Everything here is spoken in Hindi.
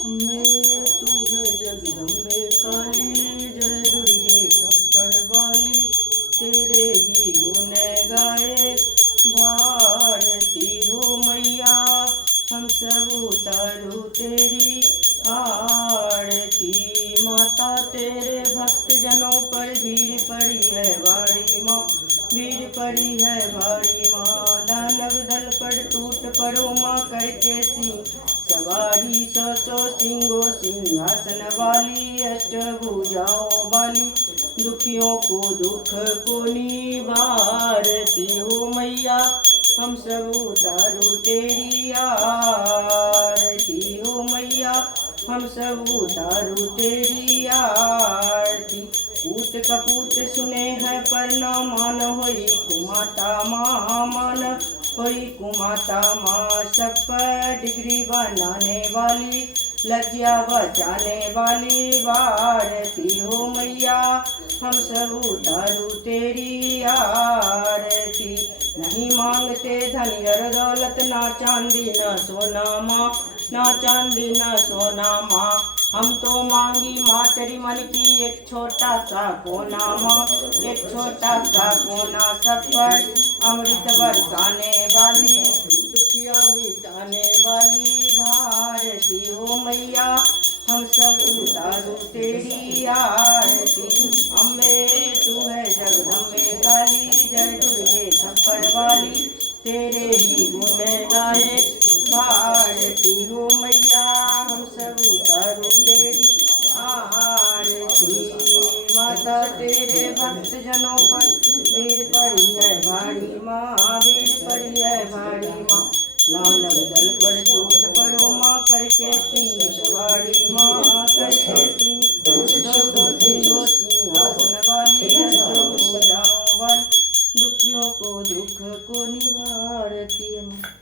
अम्बे तू है जगदम्बे काली, जय दुर्गे कप्पड़ वाली, तेरे ही गुण गाए भारती हो मैया। हम सब उतारू तेरी आरती, माता तेरे भक्त जनों पर भीड़ पड़ी है भारी माँ, भीड़ पड़ी है भारी माँ। दानव दल पर टूट पड़ो माँ, करके सिंह सवारी, सौ सिंगों सिंहासन वाली, अष्टभुजाओं वाली, दुखियों को दुख को निवारती हो मैया। हम सब उतारो तेरी आरती हो मैया, हम सब उतारो तेरी आरती। पूत कपूत सुने हैं पर न मान, होई कुमाता माँ मान, होई कुमाता माँ। सब पर डिग्री बनाने वाली, लज्जा बचाने वाली भारती हो मैया। हम सब उतारू तेरी आरती। नहीं मांगते धन और दौलत, ना चांदी ना सोना माँ, ना चांदी ना सोना माँ। हम तो मांगी माँ तेरी मन की एक छोटा सा कोना माँ, एक छोटा सा कोना। सब पर अमृत बरसाने वाली, दुखिया मिटाने वाली भारती हो मैया। हम सब उतारू तेरी आरती। अम्बे तू है जगदम्बे काली, जय दुर्गे कप्पड़ वाली, तेरे ही गुण गाए भारती हो मैया। हम सब उतारू तेरी आरती, माता तेरे भक्त जनों पर भीड़ पड़ी है भारी माँ, भीड़ पड़ी है भारी माँ। लाल दल पर टूट पड़ो माँ, करके सिंह सवारी माँ, करके सिंह दो सिंगों सिंहासन वाली, अष्टभुजाओं वाली, दुखियों को दुख को निवारती है माँ।